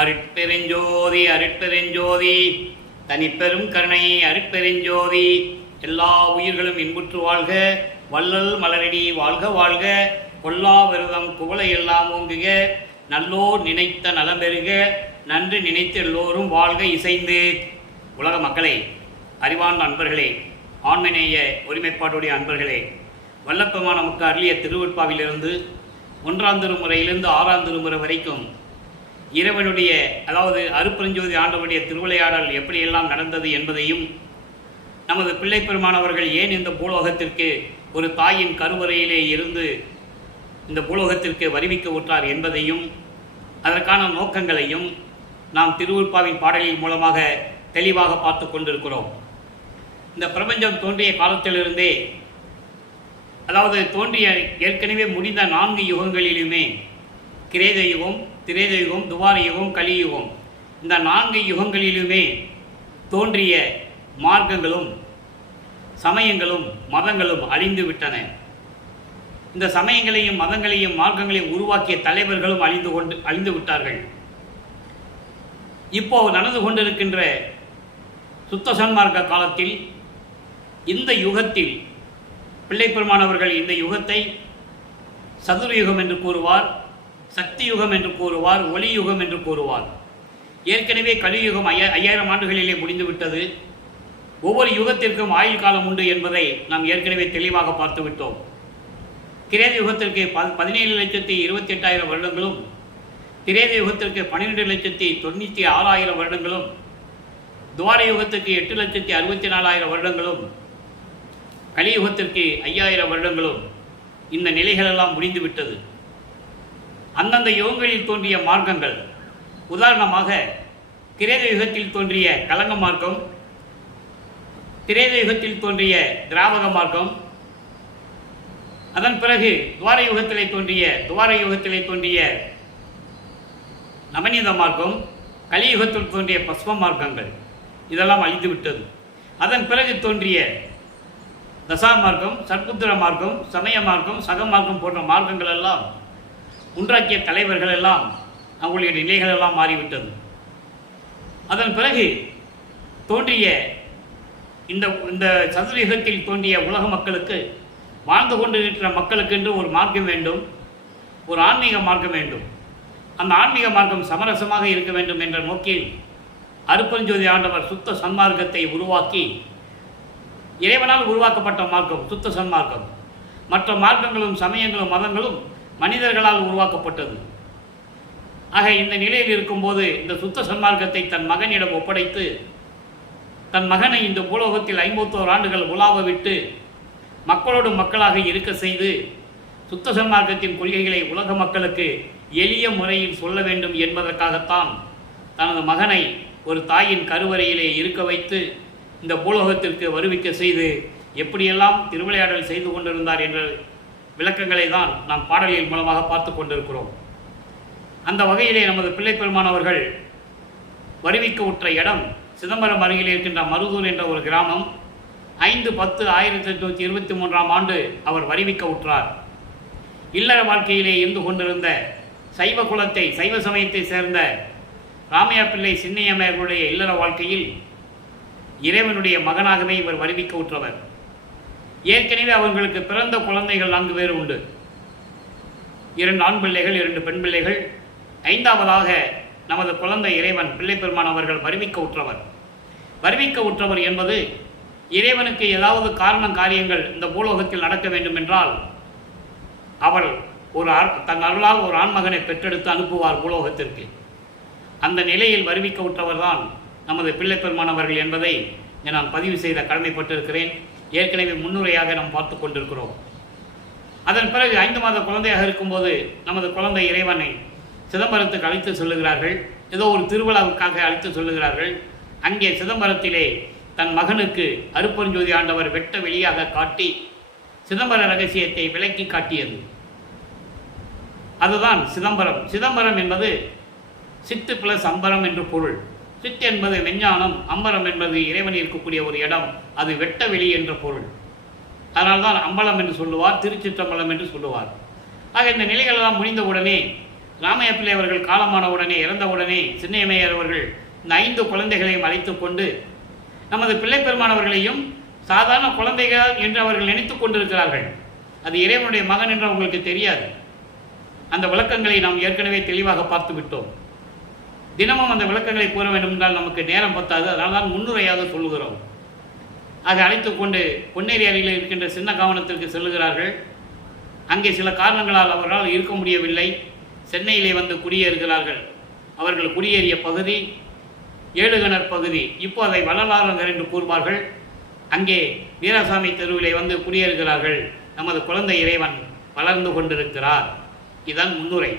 அருட்பெருஞ்சோதி அருட்பெருஞ்சோதி தனிப்பெரும் கருணை அருட்பெருஞ்சோதி. எல்லா உயிர்களும் இன்புற்று வாழ்க, வள்ளல் மலரடி வாழ்க வாழ்க, கொல்லா விரதம் குவளை எல்லாம் ஓங்குக, நல்லோர் நினைத்த நலம்பெறுக, நன்று நினைத்து எல்லோரும் வாழ்க இசைந்து. உலக மக்களே, அறிவார்ந்த அன்பர்களே, ஆண்மநேய ஒருமைப்பாட்டுடைய அன்பர்களே, வல்லப்பெருமான் நமக்கு அருளிய திருவெட்பாவிலிருந்து 1ஆம் திருமுறையிலிருந்து 6ஆம் திருமுறை வரைக்கும் இறைவனுடைய, அதாவது அருட்பெருஞ்சோதி ஆண்டவனுடைய திருவிளையாடல் எப்படியெல்லாம் நடந்தது என்பதையும், நமது பிள்ளை பெருமானவர்கள் ஏன் இந்த பூலோகத்திற்கு ஒரு தாயின் கருவறையிலே இருந்து இந்த பூலோகத்திற்கு வருவிக்க விட்டார் என்பதையும், அதற்கான நோக்கங்களையும் நாம் திருவெட்பாவின் பாடலின் மூலமாக தெளிவாக பார்த்து கொண்டிருக்கிறோம். இந்த பிரபஞ்சம் தோன்றிய காலத்திலிருந்தே, அதாவது தோன்றிய ஏற்கனவே முடிந்த 4 யுகங்களிலுமே, கிரேத யுகம், திரேத யுகம், துவார யுகம், கலியுகம், இந்த 4 யுகங்களிலுமே தோன்றிய மார்க்கங்களும் சமயங்களும் மதங்களும் அழிந்து விட்டன. இந்த சமயங்களையும் மதங்களையும் மார்க்கங்களையும் உருவாக்கிய தலைவர்களும் அழிந்து விட்டார்கள். இப்போ நடந்து கொண்டிருக்கின்ற சுத்த சன்மார்க்க காலத்தில், இந்த யுகத்தில் பிள்ளை பெருமானவர்கள் இந்த யுகத்தை சதுர்யுகம் என்று கூறுவார், சக்தி யுகம் என்று கூறுவார், ஒளி யுகம் என்று கூறுவார். ஏற்கனவே கலியுகம் 5000 ஆண்டுகளிலே முடிந்துவிட்டது. ஒவ்வொரு யுகத்திற்கும் ஆயுள் காலம் உண்டு என்பதை நாம் ஏற்கனவே தெளிவாக பார்த்துவிட்டோம். கிரேத யுகத்திற்கு 17,28,000 வருடங்களும், திரேத யுகத்திற்கு 12,96,000 வருடங்களும், துவார யுகத்திற்கு 8,64,000 வருடங்களும், கலியுகத்திற்கு 5000 வருடங்களும், இந்த நிலைகளெல்லாம் முடிந்துவிட்டது. அந்தந்த யுகங்களில் தோன்றிய மார்க்கங்கள், உதாரணமாக கிரேத யுகத்தில் தோன்றிய கலங்க மார்க்கம், திரேத யுகத்தில் தோன்றிய திராவக மார்க்கம், அதன் பிறகு துவார யுகத்திலே தோன்றிய நவநீத மார்க்கம், கலியுகத்தில் தோன்றிய பஸ்ம மார்க்கங்கள், இதெல்லாம் அழிந்துவிட்டது. அதன் பிறகு தோன்றிய தசா மார்க்கம், சற்புத்திர மார்க்கம், சமய மார்க்கம், சக மார்க்கம் போன்ற மார்க்கங்கள் எல்லாம் உண்டாக்கிய தலைவர்கள் எல்லாம் அவங்களுடைய நிலைகள் எல்லாம் மாறிவிட்டது. அதன் பிறகு தோன்றிய இந்த சதுர்யுகத்தில் தோன்றிய உலக மக்களுக்கு, வாழ்ந்து கொண்டிருக்கிற மக்களுக்கு என்று ஒரு மார்க்கம் வேண்டும், ஒரு ஆன்மீக மார்க்கம் வேண்டும். அந்த ஆன்மீக மார்க்கம் சமரசமாக இருக்க வேண்டும் என்ற நோக்கில் அருட்பெருஞ்சோதி ஆண்டவர் சுத்த சன்மார்க்கத்தை உருவாக்கி, இறைவனால் உருவாக்கப்பட்ட மார்க்கம் சுத்த சன்மார்க்கம். மற்ற மார்க்கங்களும் சமயங்களும் மதங்களும் மனிதர்களால் உருவாக்கப்பட்டது. ஆக இந்த நிலையில் இருக்கும்போது இந்த சுத்த சன்மார்க்கத்தை தன் மகனிடம் ஒப்படைத்து, தன் மகனை இந்த பூலோகத்தில் 51 ஆண்டுகள் உலாவ விட்டு மக்களோடு மக்களாக இருக்க செய்து, சுத்த சன்மார்க்கத்தின் கொள்கைகளை உலக மக்களுக்கு எளிய முறையில் சொல்ல வேண்டும் என்பதற்காகத்தான் தனது மகனை ஒரு தாயின் கருவறையிலே இருக்க வைத்து இந்த பூலோகத்திற்கு வருவிக்க செய்து எப்படியெல்லாம் திருவிளையாடல் செய்து கொண்டிருந்தார் என்ற விளக்கங்களை தான் நாம் பாடலின் மூலமாக பார்த்து கொண்டிருக்கிறோம். அந்த வகையிலே நமது பிள்ளை பெருமானவர்கள் வருவிக்க உற்ற இடம் சிதம்பரம் அருகில் இருக்கின்ற மருதூர் என்ற ஒரு கிராமம். 5/10/1823 ஆண்டு அவர் வருவிக்க உற்றார். இல்லற வாழ்க்கையிலே இருந்து கொண்டிருந்த சைவ குலத்தை, சைவ சமயத்தை சேர்ந்த ராமையா பிள்ளை சின்னையம்மையர்களுடைய இல்லற வாழ்க்கையில் இறைவனுடைய மகனாகவே இவர் வருவிக்க உற்றவர். ஏற்கனவே அவர்களுக்கு பிறந்த குழந்தைகள் 4 பேர் உண்டு. 2 ஆண் பிள்ளைகள், 2 பெண் பிள்ளைகள். 5ஆவதாக நமது குழந்தை இறைவன் பிள்ளை பெருமான் அவர்கள் வருவிக்க உற்றவர். வருவிக்க உற்றவர் என்பது, இறைவனுக்கு ஏதாவது காரியங்கள் இந்த பூலோகத்தில் நடக்க வேண்டும் என்றால் அவர் தன் அருளால் ஒரு ஆண்மகனை பெற்றெடுத்து அனுப்புவார் பூலோகத்திற்கு. அந்த நிலையில் வருவிக்க உற்றவர் தான் நமது பிள்ளை பெருமானவர்கள் என்பதை நான் பதிவு செய்த கடமைப்பட்டிருக்கிறேன். ஏற்கனவே முன்னுரையாக நாம் பார்த்து கொண்டிருக்கிறோம். அதன் பிறகு 5 மாத குழந்தையாக இருக்கும்போது நமது குழந்தை இறைவனை சிதம்பரத்துக்கு அழைத்து சொல்லுகிறார்கள். ஏதோ ஒரு திருவிழாவுக்காக அழைத்து சொல்லுகிறார்கள். அங்கே சிதம்பரத்திலே தன் மகனுக்கு அருட்பெருஞ்சோதி ஆண்டவர் வெட்ட வெளியாக காட்டி சிதம்பர ரகசியத்தை விளக்கி காட்டியது. அதுதான் சிதம்பரம். சிதம்பரம் என்பது சித்து பிளஸ் அம்பரம் என்று பொருள். சித்து என்பது விஞ்ஞானம், அம்பரம் என்பது இறைவன் இருக்கக்கூடிய ஒரு இடம், அது வெட்ட வெளி என்ற பொருள். அதனால்தான் அம்பலம் என்று சொல்லுவார், திருச்சிற்றம்பலம் என்று சொல்லுவார். ஆக இந்த நிலைகளெல்லாம் முடிந்தவுடனே ராமையா பிள்ளை அவர்கள் காலமான உடனே, இறந்த உடனே சின்னையம்மையார் அவர்கள் இந்த 5 குழந்தைகளையும் அழைத்து கொண்டு நமது பிள்ளைப்பெருமானவர்களையும் சாதாரண குழந்தைகள் என்று அவர்கள் நினைத்து கொண்டிருக்கிறார்கள். அது இறைவனுடைய மகன் என்று அவங்களுக்கு தெரியாது. அந்த விளக்கங்களை நாம் ஏற்கனவே தெளிவாக பார்த்து விட்டோம். தினமும் அந்த விளக்கங்களை கூற வேண்டும் என்றால் நமக்கு நேரம் பத்தாது. அதனால் தான் முன்னுரையாக சொல்லுகிறோம். ஆக அழைத்து கொண்டு பொன்னேரி அருகில் இருக்கின்ற சின்ன காவனத்திற்கு செல்லுகிறார்கள். அங்கே சில காரணங்களால் அவர்களால் இருக்க முடியவில்லை. சென்னையிலே வந்து குடியேறுகிறார்கள். அவர்கள் குடியேறிய பகுதி ஏழுகணர் பகுதி, இப்போ அதை வள்ளலார் என்று கூறுவார்கள். அங்கே வீராசாமி தெருவிலே வந்து குடியேறுகிறார்கள். நமது குழந்தை இறைவன் வளர்ந்து கொண்டிருக்கிறார். இதுதான் முன்னுரை.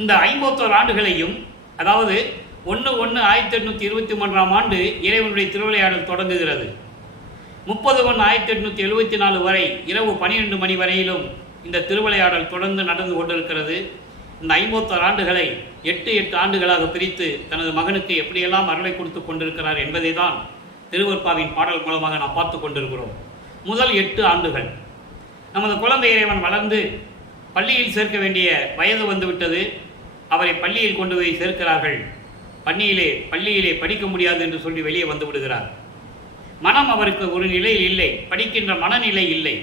இந்த 51 ஆண்டுகளையும், அதாவது 1/1/1823 ஆண்டு இறைவனுடைய திருவிளையாடல் தொடங்குகிறது. 30/1/1874 வரை இரவு 12 மணி வரையிலும் இந்த திருவிளையாடல் தொடர்ந்து நடந்து கொண்டிருக்கிறது. இந்த 51 ஆண்டுகளை 8 ஆண்டுகளாக பிரித்து தனது மகனுக்கு எப்படியெல்லாம் அருளை கொடுத்து கொண்டிருக்கிறார் என்பதை தான் திருவருட்பாவின் பாடல் மூலமாக நாம் பார்த்து கொண்டிருக்கிறோம். முதல் 8 ஆண்டுகள் நமது குழந்தை இறைவன் வளர்ந்து பள்ளியில் சேர்க்க வேண்டிய வயது வந்துவிட்டது. அவரை பள்ளியில் கொண்டு போய் சேர்க்கிறார்கள். பள்ளியிலே படிக்க முடியாது என்று சொல்லி வெளியே வந்து விடுகிறார். மனம் அவருக்கு ஒரு நிலையில் இல்லை, படிக்கின்ற மனநிலை இல்லை.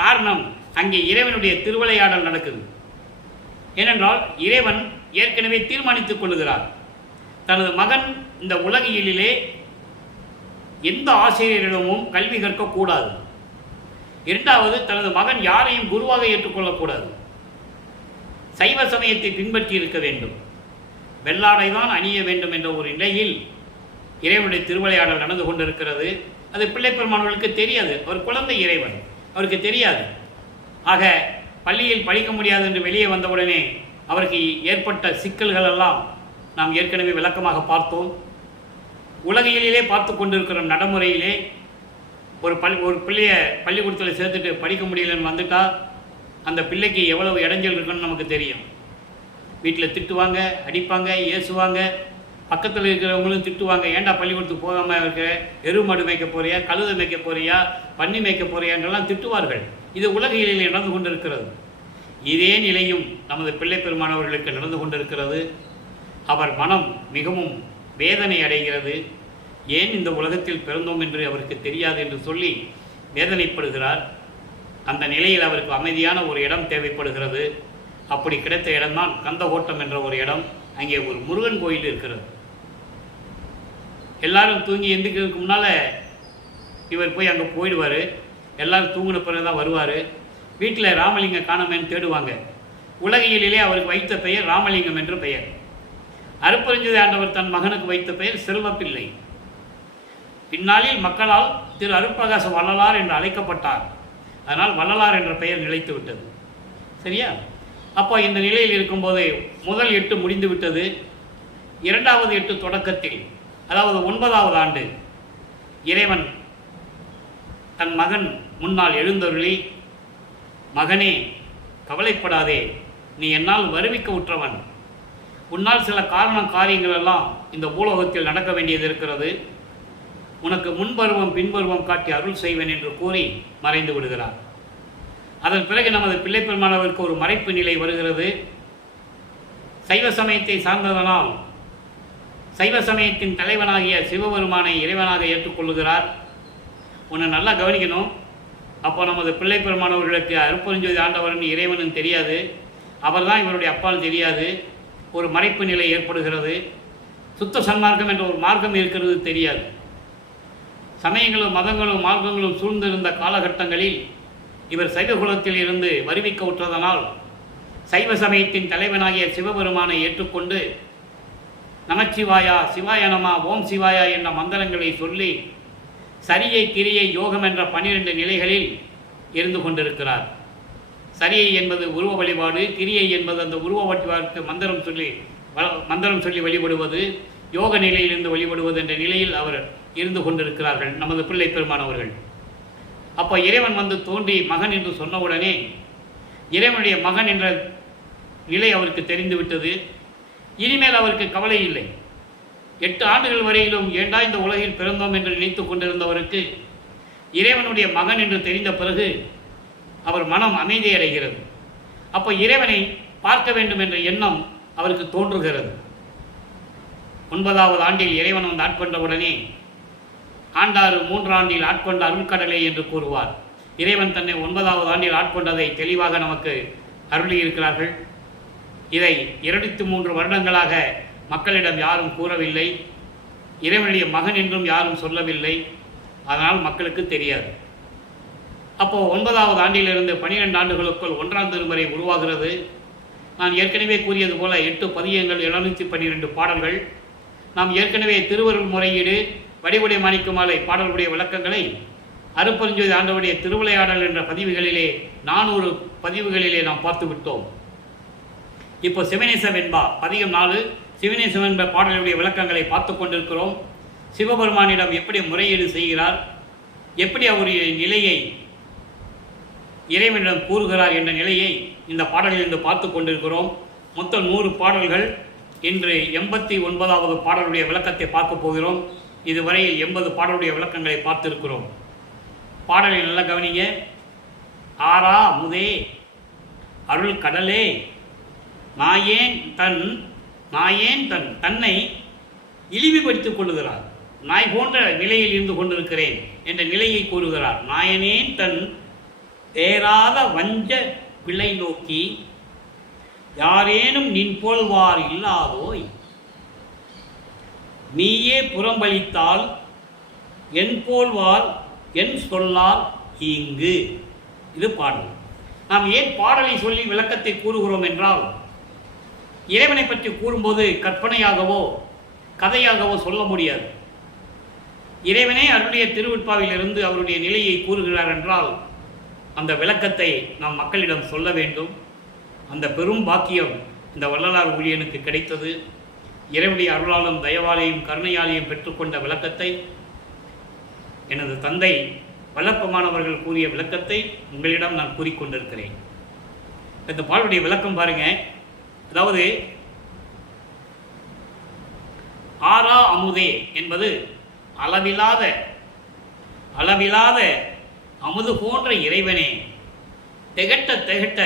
காரணம், அங்கே இறைவனுடைய திருவிளையாடல் நடக்குது. ஏனென்றால் இறைவன் ஏற்கனவே தீர்மானித்துக் கொள்ளுகிறார், தனது மகன் இந்த உலகியலிலே எந்த ஆசிரியரிடமும் கல்வி கற்கக்கூடாது. இரண்டாவது, தனது மகன் யாரையும் குருவாக ஏற்றுக்கொள்ளக்கூடாது. சைவ சமயத்தை பின்பற்றி இருக்க வேண்டும். வெள்ளாடை தான் அணிய வேண்டும் என்ற ஒரு நிலையில் இறைவனுடைய திருவிளையாடல் நடந்து கொண்டிருக்கிறது. அது பிள்ளைப்பெருமானவர்களுக்கு தெரியாது. அவர் குழந்தை இறைவன், அவருக்கு தெரியாது. ஆக பள்ளியில் படிக்க முடியாது என்று வெளியே வந்தவுடனே அவருக்கு ஏற்பட்ட சிக்கல்கள் எல்லாம் நாம் ஏற்கனவே விளக்கமாக பார்த்தோம். உலகியலிலே பார்த்து கொண்டிருக்கிற நடைமுறையிலே ஒரு பிள்ளையை பள்ளிக்கூடத்தில் சேர்த்துட்டு படிக்க முடியலன்னு வந்துட்டால் அந்த பிள்ளைக்கு எவ்வளவு இடைஞ்சல் இருக்குன்னு நமக்கு தெரியும். வீட்டில் திட்டுவாங்க, அடிப்பாங்க, ஏசுவாங்க. பக்கத்தில் இருக்கிறவங்களும் திட்டுவாங்க, ஏன்டா பள்ளிக்கூடத்துக்கு போகாமல் இருக்க, எருவு மாடு மேய்க்க போறியா, கழுதை மேய்க்க போறியா, பன்னி மேய்க்க போறியா என்றெல்லாம் திட்டுவார்கள். இது உலகியலில் நடந்து கொண்டிருக்கிறது. இதே நிலையும் நமது பிள்ளை பெருமானவர்களுக்கு நடந்து கொண்டிருக்கிறது. அவர் மனம் மிகவும் வேதனை அடைகிறது. ஏன் இந்த உலகத்தில் பிறந்தோம் என்று அவருக்கு தெரியாது என்று சொல்லி வேதனைப்படுகிறார். அந்த நிலையில் அவருக்கு அமைதியான ஒரு இடம் தேவைப்படுகிறது. அப்படி கிடைத்த இடம்தான் கந்தகோட்டம் என்ற ஒரு இடம். அங்கே ஒரு முருகன் கோயில் இருக்கிறது. எல்லாரும் தூங்கி எந்திரிக்கிறதுக்கு முன்னால் இவர் போய் அங்கே போயிடுவார். எல்லோரும் தூங்கின பிறகு தான் வருவார். வீட்டில் ராமலிங்கம் காணமேன்னு தேடுவாங்க. உலகியலிலே அவருக்கு வைத்த பெயர் ராமலிங்கம் என்று பெயர். அருட்பெருஞ்சுதி ஆண்டவர் தன் மகனுக்கு வைத்த பெயர் செல்வப்பிள்ளை. பின்னாளில் மக்களால் திரு அருட்பிரகாச வள்ளலார் என்று அழைக்கப்பட்டார். அதனால் வள்ளலார் என்ற பெயர் நிலைத்து விட்டது. சரியா? அப்போ இந்த நிலையில் இருக்கும்போது முதல் 8 முடிந்து விட்டது. 2வது 8 தொடக்கத்தில், அதாவது 9வது ஆண்டு, இறைவன் தன் மகன் முன்னால் எழுந்தருளி, மகனே கவலைப்படாதே, நீ என்னால் வருவிக்க உற்றவன். உன்னால் சில காரியங்கள் எல்லாம் இந்த பூலோகத்தில் நடக்க வேண்டியது இருக்கிறது. உனக்கு முன்பருவம் பின்பருவம் காட்டி அருள் செய்வேன் என்று கூறி மறைந்து விடுகிறார். அதன் பிறகு நமது பிள்ளை பெருமானவருக்கு ஒரு மறைப்பு நிலை வருகிறது. சைவ சமயத்தை சார்ந்ததனால் சைவ சமயத்தின் தலைவனாகிய சிவபெருமானை இறைவனாக ஏற்றுக்கொள்ளுகிறார். ஒன்று நல்லா கவனிக்கணும். அப்போ நமது பிள்ளை பெருமானவர்களுக்கு அருட்பெருஞ்சுதி ஆண்டவர்னு இறைவனும் தெரியாது, அவர் தான் இவருடைய அப்பான்னு தெரியாது. ஒரு மறைப்பு நிலை ஏற்படுகிறது. சுத்த சன்மார்க்கம் என்ற ஒரு மார்க்கம் இருக்கிறது தெரியாது. சமயங்களும் மதங்களும் மார்க்கங்களும் சூழ்ந்திருந்த காலகட்டங்களில் இவர் சைவ குலத்தில் இருந்து வருவிக்க உற்றதனால் சைவ சமயத்தின் தலைவனாகிய சிவபெருமானை ஏற்றுக்கொண்டு நமச்சிவாயா, சிவாய நம, ஓம் சிவாயா என்ற மந்திரங்களை சொல்லி சரியை, கிரியை, யோகம் என்ற 12 நிலைகளில் இருந்து கொண்டிருக்கிறார். சரியை என்பது உருவ வழிபாடு, கிரியை என்பது அந்த உருவ வழிபாட்டுக்கு மந்திரம் சொல்லி வழிபடுவது, யோக நிலையிலிருந்து வழிபடுவது என்ற நிலையில் அவர் இருந்து கொண்டிருக்கிறார்கள் நமது பிள்ளை பெருமானவர்கள். அப்போ இறைவன் வந்து தோன்றி மகன் என்று சொன்னவுடனே இறைவனுடைய மகன் என்ற நிலை அவருக்கு தெரிந்துவிட்டது. இனிமேல் அவருக்கு கவலை இல்லை. 8 ஆண்டுகள் வரையிலும் ஏண்டா இந்த உலகில் பிறந்தோம் என்று நினைத்து கொண்டிருந்தவருக்கு இறைவனுடைய மகன் என்று தெரிந்த பிறகு அவர் மனம் அமைதியடைகிறது. அப்போ இறைவனை பார்க்க வேண்டும் என்ற எண்ணம் அவருக்கு தோன்றுகிறது. 9வது ஆண்டில் இறைவன் வந்து ஆட்கொண்டவுடனே ஆண்டாறு 3 ஆண்டில் ஆட்கொண்ட அருள்கடலை என்று கூறுவார். இறைவன் தன்னை 9வது ஆண்டில் ஆட்கொண்டதை தெளிவாக நமக்கு அருளியிருக்கிறார்கள். இதை 23 வருடங்களாக மக்களிடம் யாரும் கூறவில்லை. இறைவனுடைய மகன் என்றும் யாரும் சொல்லவில்லை. அதனால் மக்களுக்கு தெரியாது. அப்போது 9வது ஆண்டிலிருந்து 12 ஆண்டுகளுக்குள் 1ஆம் திருமுறை உருவாகிறது. நான் ஏற்கனவே கூறியது போல 8 பதியங்கள், 712 பாடல்கள். நாம் ஏற்கனவே திருவருள் முறையீடு, வடிவுடை மாணிக்கமாலை பாடல்களுடைய விளக்கங்களை அருட்பெருஞ்சோதி ஆண்டவருடைய திருவிளையாடல் என்ற பதிவுகளிலே 400 பதிவுகளிலே நாம் பார்த்து விட்டோம். இப்போ சிவநேச வெண்பா பதிகம் 4 சிவநேச வெண்பா பாடலுடைய விளக்கங்களை பார்த்து கொண்டிருக்கிறோம். சிவபெருமானிடம் எப்படி முறையீடு செய்கிறார், எப்படி அவருடைய நிலையை இறைவனிடம் கூறுகிறார் என்ற நிலையை இந்த பாடலிலிருந்து பார்த்து கொண்டிருக்கிறோம். மொத்தம் 100 பாடல்கள். இன்று 89வது பாடலுடைய விளக்கத்தை பார்க்க போகிறோம். இதுவரையில் 80 பாடலுடைய விளக்கங்களை பார்த்திருக்கிறோம். பாடலை நல்ல கவனிங்க. ஆரா அமுதே அருள் கடலே நாயேன் தன் தன்னை இழிவுபடுத்திக் கொள்ளுகிறார். நாய் போன்ற நிலையில் இருந்து கொண்டிருக்கிறேன் என்ற நிலையை கூறுகிறார். நாயனேன் தன் தேராத வஞ்ச பிள்ளை நோக்கி யாரேனும் நின் போல்வார் இல்லாதோய் நீயே புறம்பளித்தால் என் போல்வார் என் சொல்லார் இங்கு. இது பாடல். நாம் ஏன் பாடலை சொல்லி விளக்கத்தை கூறுகிறோம் என்றால், இறைவனை பற்றி கூறும்போது கற்பனையாகவோ கதையாகவோ சொல்ல முடியாது. இறைவனே அருளிய திருவிற்பாவிலிருந்து அவருடைய நிலையை கூறுகிறார் என்றால் அந்த விளக்கத்தை நாம் மக்களிடம் சொல்ல வேண்டும். அந்த பெரும் பாக்கியம் இந்த வள்ளலார் ஊழியனுக்கு கிடைத்தது. இறைவனுடைய அருளாலும் தயவாலையும் கருணையாலையும் பெற்றுக்கொண்ட விளக்கத்தை, எனது தந்தை வல்லப்பமானவர்கள் கூறிய விளக்கத்தை உங்களிடம் நான் கூறிக்கொண்டிருக்கிறேன். இந்த பாடலுடைய விளக்கம் பாருங்க. அதாவது ஆரா அமுதே என்பது அளவிலாத அமுது போன்ற இறைவனே, திகட்ட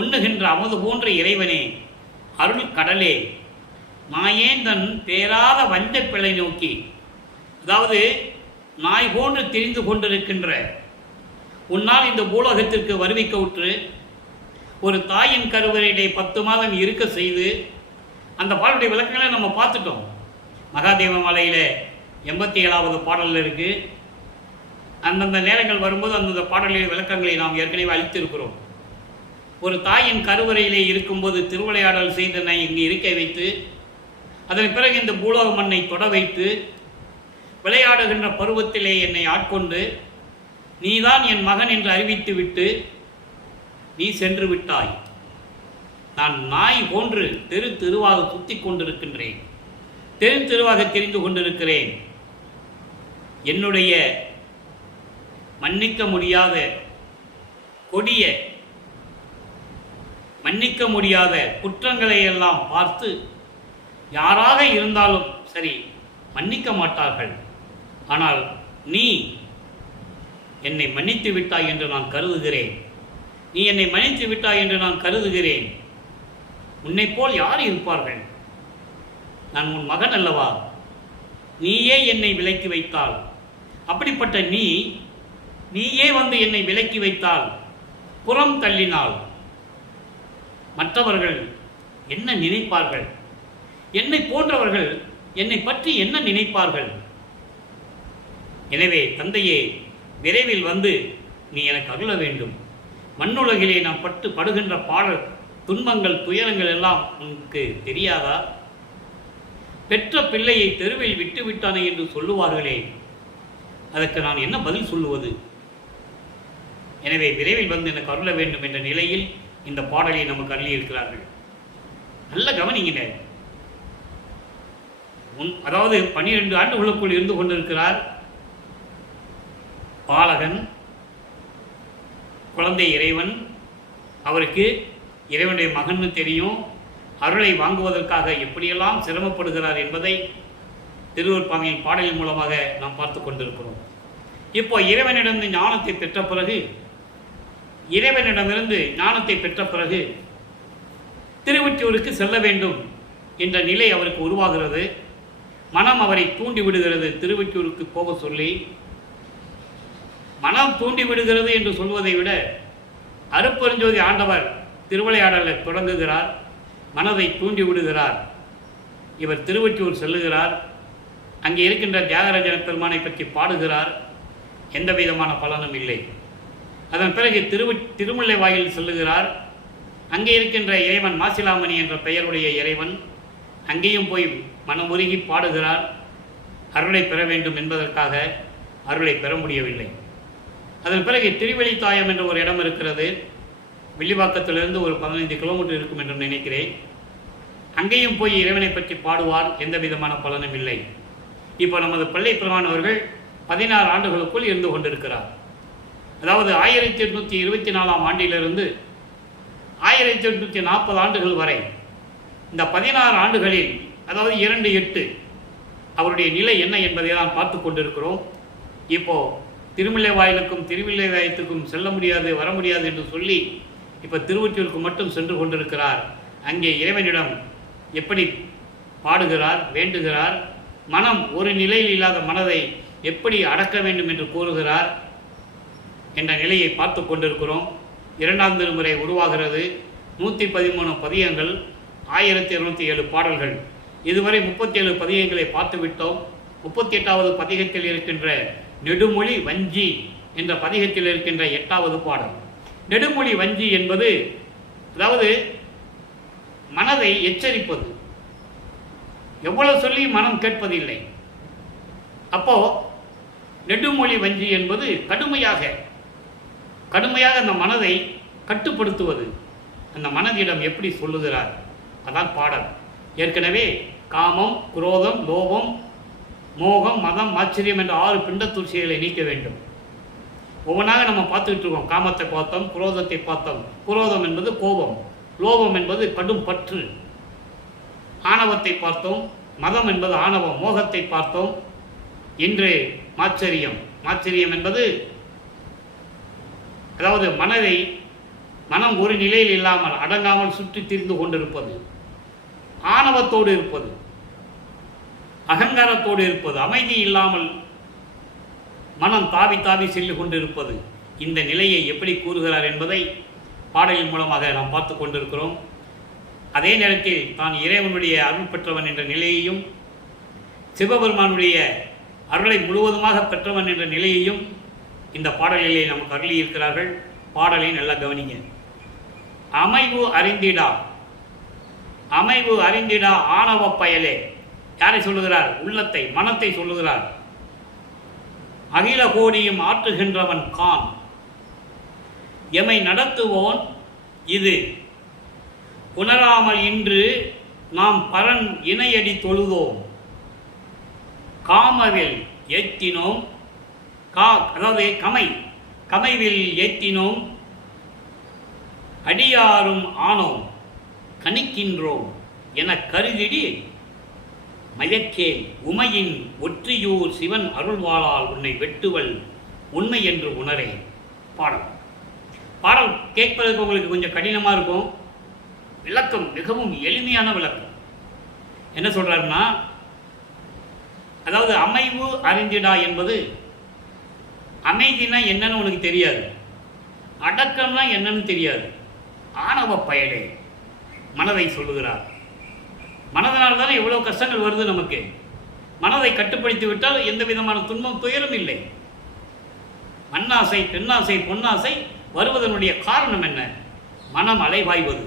உண்ணுகின்ற அமுது போன்ற இறைவனே, அருள் கடலே நாயேந்தன் பேராத வஞ்ச பிள்ளை நோக்கி, அதாவது நாய் போன்று திரிந்து கொண்டிருக்கின்ற உன்னால் இந்த பூலோகத்திற்கு வருவிக்க உற்று ஒரு தாயின் கருவறையிலே 10 மாதம் இருக்க செய்து, அந்த பாடலுடைய விளக்கங்களை நம்ம பார்த்துட்டோம். மகாதேவ மலையில் 87வது பாடலில் இருக்குது. அந்தந்த நேரங்கள் வரும்போது அந்தந்த பாடலின் விளக்கங்களை நாம் ஏற்கனவே அளித்திருக்கிறோம். ஒரு தாயின் கருவறையிலே இருக்கும்போது திருவிளையாடல் செய்தனை இங்கு இருக்க வைத்து, அதன் பிறகு இந்த பூலோக மண்ணை தொட வைத்து, விளையாடுகின்ற பருவத்திலே என்னை ஆட்கொண்டு நீதான் என் மகன் என்று அறிவித்து விட்டு நீ சென்று விட்டாய். நான் நாய் போன்று தெருவாக சுத்தி கொண்டிருக்கின்றேன், தெருவாக தெரிந்து கொண்டிருக்கிறேன். என்னுடைய மன்னிக்க முடியாத கொடிய மன்னிக்க முடியாத குற்றங்களை எல்லாம் பார்த்து யாராக இருந்தாலும் சரி மன்னிக்க மாட்டார்கள். ஆனால் நீ என்னை மன்னித்து விட்டாய் என்று நான் கருதுகிறேன். நீ என்னை மன்னித்து விட்டாய் என்று நான் கருதுகிறேன். உன்னை போல் யார் இருப்பார்கள்? நான் உன் மகன் அல்லவா? நீயே என்னை விலக்கி வைத்தால், அப்படிப்பட்ட நீயே வந்து என்னை விலக்கி வைத்தால், புறம் தள்ளினால் மற்றவர்கள் என்ன நினைப்பார்கள்? என்னை போன்றவர்கள் என்னை பற்றி என்ன நினைப்பார்கள்? எனவே தந்தையே, விரைவில் வந்து நீ எனக்கு அருள வேண்டும். மண்ணுலகிலே நாம் படுகின்ற துன்பங்கள் துயரங்கள் எல்லாம் உனக்கு தெரியாதா? பெற்ற பிள்ளையை தெருவில் விட்டு விட்டானே என்று சொல்லுவார்களே, அதற்கு நான் என்ன பதில் சொல்லுவது? எனவே விரைவில் வந்து எனக்கு அருள வேண்டும் என்ற நிலையில் இந்த பாடலை நமக்கு அருளியிருக்கிறார்கள். நல்ல கவனிங்க. அதாவது 12 ஆண்டுகளுக்குள் இருந்து கொண்டிருக்கிறார். பாலகன், குழந்தை இறைவன். அவருக்கு இறைவனுடைய மகன்னு தெரியும். அருளை வாங்குவதற்காக எப்படியெல்லாம் சிரமப்படுகிறார் என்பதை திருவருட்பாவியின் பாடலின் மூலமாக நாம் பார்த்து கொண்டிருக்கிறோம். இப்போ இறைவனிடமிருந்து ஞானத்தை பெற்ற பிறகு திருவொற்றியூருக்கு செல்ல வேண்டும் என்ற நிலை அவருக்கு உருவாகிறது. மனம் அவரை தூண்டி விடுகிறது திருவொற்றியூருக்கு போக சொல்லி. மனம் தூண்டி விடுகிறது என்று சொல்வதை விட அருட்பெருஞ்சோதி ஆண்டவர் திருவிளையாடலை தொடங்குகிறார், மனதை தூண்டி விடுகிறார். இவர் திருவொற்றியூர் செல்லுகிறார், அங்கே இருக்கின்ற தியாகராஜன பெருமானை பற்றி பாடுகிறார். எந்த விதமான பலனும் இல்லை. அதன் பிறகு திருமுல்லை வாயில் செல்லுகிறார். அங்கே இருக்கின்ற இறைவன் மாசிலாமணி என்ற பெயருடைய இறைவன், அங்கேயும் போய் மனமுருகி பாடுகிறார். அருளை பெற வேண்டும் என்பதற்காக அருளை பெற முடியவில்லை. அதன் பிறகு திருவெளித்தாயம் என்ற ஒரு இடம் இருக்கிறது. வில்லிவாக்கத்திலிருந்து ஒரு 15 கிலோமீட்டர் இருக்கும் என்று நினைக்கிறேன். அங்கேயும் போய் இறைவனை பற்றி பாடுவார். எந்த விதமான பலனும் இல்லை. இப்போ நமது பள்ளி பிரமான் அவர்கள் 16 ஆண்டுகளுக்குள் இருந்து கொண்டிருக்கிறார். அதாவது 1824ஆம் ஆண்டிலிருந்து 1840 ஆண்டுகள் வரை இந்த 16 ஆண்டுகளில், அதாவது 2-8 அவருடைய நிலை என்ன என்பதை தான் பார்த்து கொண்டிருக்கிறோம். இப்போது திருமுல்லை வாயிலுக்கும் திருவில்லைவாயத்துக்கும் செல்ல முடியாது, வர முடியாது என்று சொல்லி இப்போ திருவொற்றியூருக்கு மட்டும் சென்று கொண்டிருக்கிறார். அங்கே இறைவனிடம் எப்படி பாடுகிறார், வேண்டுகிறார். மனம் ஒரு நிலையில் இல்லாத மனதை எப்படி அடக்க வேண்டும் என்று கூறுகிறார் என்ற நிலையை பார்த்து கொண்டிருக்கிறோம். 2ஆம் திருமுறை உருவாகிறது. 113 பதியங்கள், 1207 பாடல்கள். இதுவரை 37 பதியங்களை பார்த்துவிட்டோம். 38வது பதிகத்தில் இருக்கின்ற நெடுமொழி வஞ்சி என்ற பதிகத்தில் இருக்கின்ற 8வது பாடல். நெடுமொழி வஞ்சி என்பது அதாவது மனதை எச்சரிப்பது. எவ்வளவு சொல்லி மனம் கேட்பதில்லை. அப்போ நெடுமொழி வஞ்சி என்பது கடுமையாக அந்த மனதை கட்டுப்படுத்துவது. அந்த மனதிடம் எப்படி சொல்லுகிறார், அதான் பாடல். ஏற்கனவே காமம், குரோதம், லோபம், மோகம், மதம், ஆச்சரியம் என்ற 6 பிண்டத்தூசிகளை நீக்க வேண்டும். ஒவ்வொன்றாக நம்ம பார்த்துக்கிட்டு இருக்கோம். காமத்தை பார்த்தோம், குரோதத்தை பார்த்தோம். குரோதம் என்பது கோபம், லோபம் என்பது கடும் பற்று, ஆணவத்தை பார்த்தோம். மதம் என்பது ஆணவம், மோகத்தை பார்த்தோம். இன்று மாச்சரியம் என்பது அதாவது மனம் ஒரு நிலையில் இல்லாமல் அடங்காமல் சுற்றி திரிந்து கொண்டிருப்பது, ஆணவத்தோடு இருப்பது, அகங்காரத்தோடு இருப்பது, அமைதி இல்லாமல் மனம் தாவி சென்று கொண்டிருப்பது. இந்த நிலையை எப்படி கூறுகிறார் என்பதை பாடலின் மூலமாக நாம் பார்த்து கொண்டிருக்கிறோம். அதே நேரத்தில் தான் இறைவனுடைய அருள் பெற்றவன் என்ற நிலையையும், சிவபெருமானுடைய அருளை முழுவதுமாக பெற்றவன் என்ற நிலையையும் இந்த பாடலிலே நமக்கு அருளியிருக்கிறார்கள். பாடலை நல்லா கவனிங்க. அமைவு அறிந்திடா ஆணவ பயலே. யாரை சொல்லுகிறார்? உள்ளத்தை, மனத்தை சொல்லுகிறார். அகில கோடியும் ஆற்றுகின்றவன் கான், எமை நடத்துவோன் இது உணராமல் இன்று நாம் பரன் இணையடி தொழுதோம். காமவில் ஏத்தினோம், அதாவது கமைவில் ஏத்தினோம், அடியாரும் ஆனோம், கணிக்கின்றோம் என கருதிடி மயக்கேல் உமையின் ஒற்றியூர் சிவன் அருள்வாளால் உன்னை வெட்டுவல் உண்மை என்று உணரே. பாடல் கேட்பதற்கு உங்களுக்கு கொஞ்சம் கடினமாக இருக்கும். விளக்கம் மிகவும் எளிமையான விளக்கம். என்ன சொல்றாருன்னா, அதாவது அமைவு அறிந்திடா என்பது, அமைதினா என்னன்னு உனக்கு தெரியாது, அடக்கம்னா என்னன்னு தெரியாது. ஆணவ பயலே மனதை சொல்லுகிறார். மனதனால் தானே எவ்வளவு கஷ்டங்கள் வருது நமக்கு. மனதை கட்டுப்படுத்தி விட்டால் எந்த விதமான துன்பம் துயரும் இல்லை. மண்ணாசை, பெண்ணாசை, பொன்னாசை வருவதனுடைய காரணம் என்ன? மனம் அலைவாய்வது,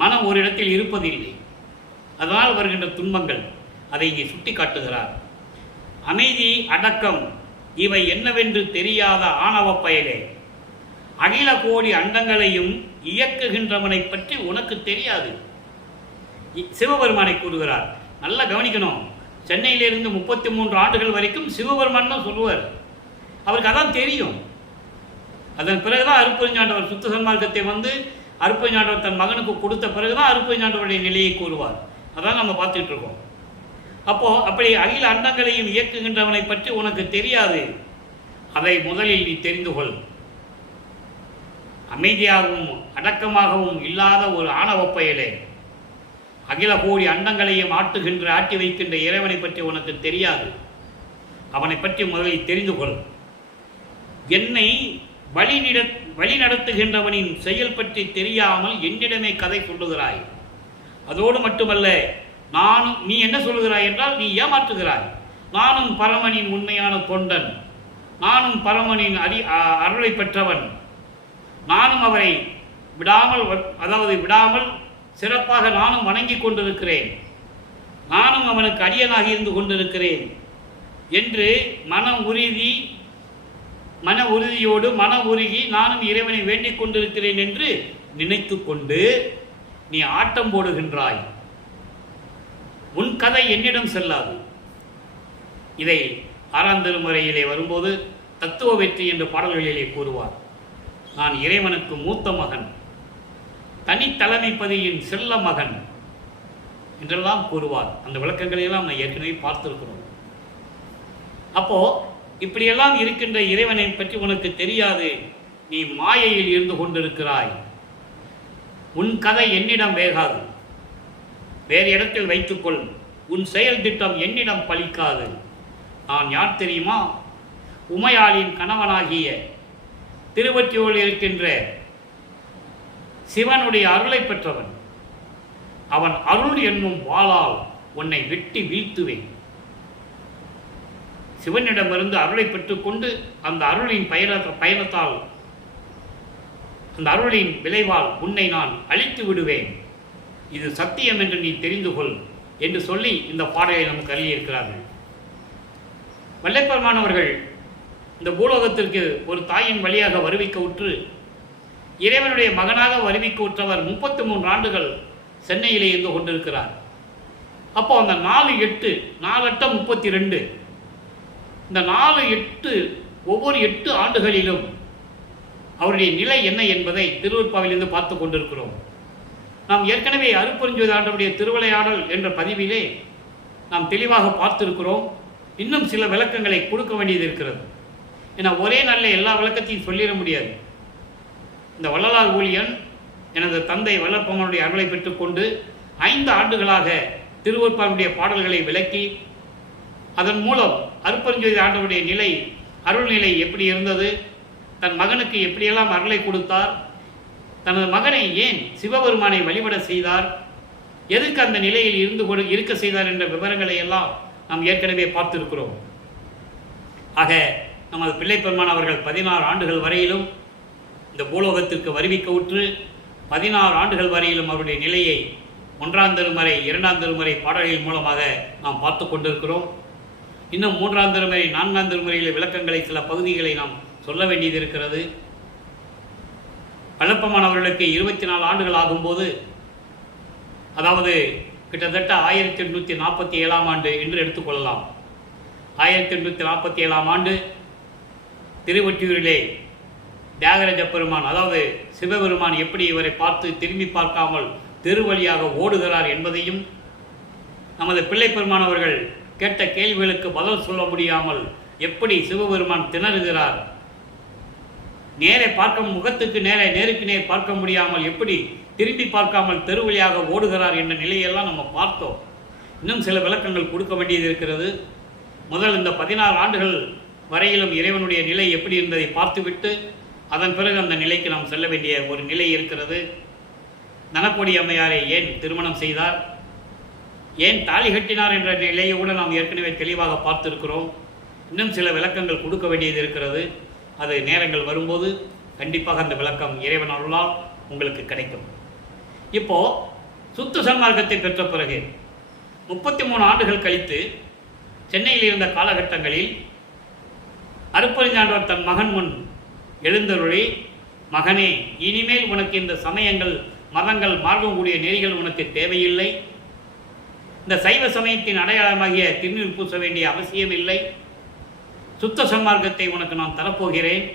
மனம் ஒரு இடத்தில் இருப்பதில்லை. அதனால் வருகின்ற துன்பங்கள், அதை இங்கே சுட்டி காட்டுகிறார். அமைதி, அடக்கம் இவை என்னவென்று தெரியாத ஆணவ பயலே, அகில கோடி அண்டங்களையும் இயக்குகின்றவனை பற்றி உனக்கு தெரியாது. சிவபெருமானை கூறுகிறார். நல்லா கவனிக்கணும். சென்னையிலிருந்து 33 ஆண்டுகள் வரைக்கும் சிவபெருமான் தான் சொல்லுவார். அவருக்கு அதான் தெரியும். அதன் பிறகுதான் அருட்பெருஞ்சாண்டவர் சுத்த சன்மார்க்கத்தை வந்து அருட்பெருஞ்சாண்டவர் தன் மகனுக்கு கொடுத்த பிறகுதான் அருட்பெருஞ்சாண்டவருடைய நிலையை கூறுவார். அதான் நம்ம பார்த்துட்டு இருக்கோம். அப்படி அகில அண்டங்களையும் இயக்குகின்றவனை பற்றி உனக்கு தெரியாது, அதை முதலில் நீ தெரிந்து கொள். அமைதியாகவும் அடக்கமாகவும் இல்லாத ஒரு ஆணவப்பயலே, அகில கோடி அண்டங்களையும் ஆட்டி வைக்கின்ற இறைவனை பற்றி உனக்கு தெரியாது. அவனை பற்றி முதலில் தெரிந்து கொள். என்னை வழி நடத்துகின்றவனின் செயல் பற்றி தெரியாமல் என்னிடமே கதை சொல்லுகிறாய். அதோடு மட்டுமல்ல, நீ என்ன சொல்லுகிறாய் என்றால் நீ ஏமாற்றுகிறாய். நானும் பரமனின் உண்மையான தொண்டன், நானும் பரமனின் அருளை பெற்றவன், நானும் அவரை விடாமல் சிறப்பாக நானும் வணங்கி கொண்டிருக்கிறேன், நானும் அவனுக்கு அடியனாக இருந்து கொண்டிருக்கிறேன் என்று மன உறுதியோடு மன உருகி நானும் இறைவனை வேண்டிக் கொண்டிருக்கிறேன் என்று நினைத்து கொண்டு நீ ஆட்டம் போடுகின்றாய். உன் கதை என்னிடம் செல்லாது. இதை 6ஆம் திருமுறையிலே வரும்போது தத்துவ வெற்றி என்ற பாடல்களிலே கூறுவார். நான் இறைவனுக்கு மூத்த மகன், தனித்தலைமைப்பதியின் செல்ல மகன் என்றெல்லாம் கூறுவார். அந்த விளக்கங்களையெல்லாம் நான் ஏற்கனவே பார்த்திருக்கிறோம். அப்போ இப்படியெல்லாம் இருக்கின்ற இறைவனை பற்றி உனக்கு தெரியாது. நீ மாயையில் இருந்து கொண்டிருக்கிறாய். உன் கதை என்னிடம் வேகாது. வேறு இடத்தில் வைத்துக்கொள். உன் செயல் திட்டம் என்னிடம் பலிக்காது. நான் யார் தெரியுமா? உமையாளின் கணவனாகிய திருவொற்றியூரில் இருக்கின்ற சிவனுடைய அருளை பெற்றவன். அவன் அருள் என்னும் வாளால் உன்னை வெட்டி வீழ்த்துவேன். சிவனிடமிருந்து அருளை பெற்றுக்கொண்டு அந்த அருளின் பயணத்தால் அந்த அருளின் விளைவால் உன்னை நான் அழித்து விடுவேன். இது சத்தியம் என்று நீ தெரிந்து கொள் என்று சொல்லி இந்த பாடலை நமக்கு அருளியிருக்கிறார்கள். வல்லைப்பெருமானவர்கள் இந்த பூலோகத்திற்கு ஒரு தாயின் வழியாக வருவிக்க உற்று இறைவனுடைய மகனாக வருவிக்க உற்றவர் 33 ஆண்டுகள் சென்னையிலே இருந்து கொண்டிருக்கிறார். அப்போ அந்த 4 8 32 இந்த 4 ஒவ்வொரு 8 ஆண்டுகளிலும் அவருடைய நிலை என்ன என்பதை திருவருட்பாவிலிருந்து பார்த்து கொண்டிருக்கிறோம். நாம் ஏற்கனவே அருட்பெருஞ்சோதி ஆண்டவருடைய திருவிளையாடல் என்ற பதிவிலே நாம் தெளிவாக பார்த்திருக்கிறோம். இன்னும் சில விளக்கங்களை கொடுக்க வேண்டியது இருக்கிறது. ஏன்னா ஒரே நாளில் எல்லா விளக்கத்தையும் சொல்லிட முடியாது. இந்த வள்ளலார் ஊழியன் எனது தந்தை வல்லப்பெருமானுடைய அருளை பெற்றுக்கொண்டு 5 ஆண்டுகளாக திருவருட்பாவினுடைய பாடல்களை விளக்கி அதன் மூலம் அருட்பெருஞ்சோதி ஆண்டவருடைய நிலை, அருள்நிலை எப்படி இருந்தது, தன் மகனுக்கு எப்படியெல்லாம் அருளை கொடுத்தார், தனது மகனை ஏன் சிவபெருமானை வழிபட செய்தார், எதுக்கு அந்த நிலையில் இருக்க செய்தார் என்ற விவரங்களை எல்லாம் நாம் ஏற்கனவே பார்த்திருக்கிறோம். ஆக நமது பிள்ளைப்பெருமான் அவர்கள் 16 ஆண்டுகள் வரையிலும் இந்த பூலோகத்திற்கு வருவிக்க உற்று 16 ஆண்டுகள் வரையிலும் அவருடைய நிலையை 1ஆம் திருமுறை 2ஆம் திருமுறை பாடல்கள் மூலமாக நாம் பார்த்து கொண்டிருக்கிறோம். இன்னும் 3ஆம் திருமுறை 4ஆம் திருமுறையில் விளக்கங்களை சில பகுதிகளை நாம் சொல்ல வேண்டியது இருக்கிறது. வல்லப்பெருமான் அவர்களுக்கு 24 ஆண்டுகள் ஆகும்போது, அதாவது கிட்டத்தட்ட 1847ஆம் ஆண்டு என்று எடுத்துக்கொள்ளலாம். 1847ஆம் ஆண்டு திருவொற்றியூரிலே தியாகராஜ பெருமான், அதாவது சிவபெருமான் எப்படி இவரை பார்த்து திரும்பி பார்க்காமல் தெருவழியாக ஓடுகிறார் என்பதையும், நமது பிள்ளைப்பெருமான் அவர்கள் கேட்ட கேள்விகளுக்கு பதில் சொல்ல முடியாமல் எப்படி சிவபெருமான் திணறுகிறார், முகத்துக்கு நேருக்கு நேர் பார்க்க முடியாமல் எப்படி திரும்பி பார்க்காமல் தெருவழியாக ஓடுகிறார் என்ற நிலையெல்லாம் நம்ம பார்த்தோம். இன்னும் சில விளக்கங்கள் கொடுக்க வேண்டியது இருக்கிறது. முதல் இந்த 16 ஆண்டுகள் வரையிலும் இறைவனுடைய நிலை எப்படி இருந்ததை பார்த்துவிட்டு அதன் பிறகு அந்த நிலைக்கு நாம் செல்ல வேண்டிய ஒரு நிலை இருக்கிறது. நனப்பொடி அம்மையாரை ஏன் திருமணம் செய்தார், ஏன் தாலி கட்டினார் என்ற நிலையை கூட நாம் ஏற்கனவே தெளிவாக பார்த்திருக்கிறோம். இன்னும் சில விளக்கங்கள் கொடுக்க வேண்டியது இருக்கிறது. அது நேரங்கள் வரும்போது கண்டிப்பாக அந்த விளக்கம் இறைவன் அருளால் உங்களுக்கு கிடைக்கும். இப்போது சுத்த சன்மார்க்கத்தை பெற்ற பிறகு 33 ஆண்டுகள் கழித்து சென்னையில் இருந்த காலகட்டங்களில் அருட்பெருஞ்சாண்டவர் தன் மகன் முன் எழுந்தருளி, மகனே, இனிமேல் உனக்கு இந்த சமயங்கள், மதங்கள், மார்க்கக்கூடிய நெறிகள் உனக்கு தேவையில்லை. இந்த சைவ சமயத்தின் அடையாளமாகிய திருநீர் பூச வேண்டிய அவசியம் இல்லை. சுத்த சன்மார்க்கத்தை உனக்கு நான் தரப்போகிறேன்.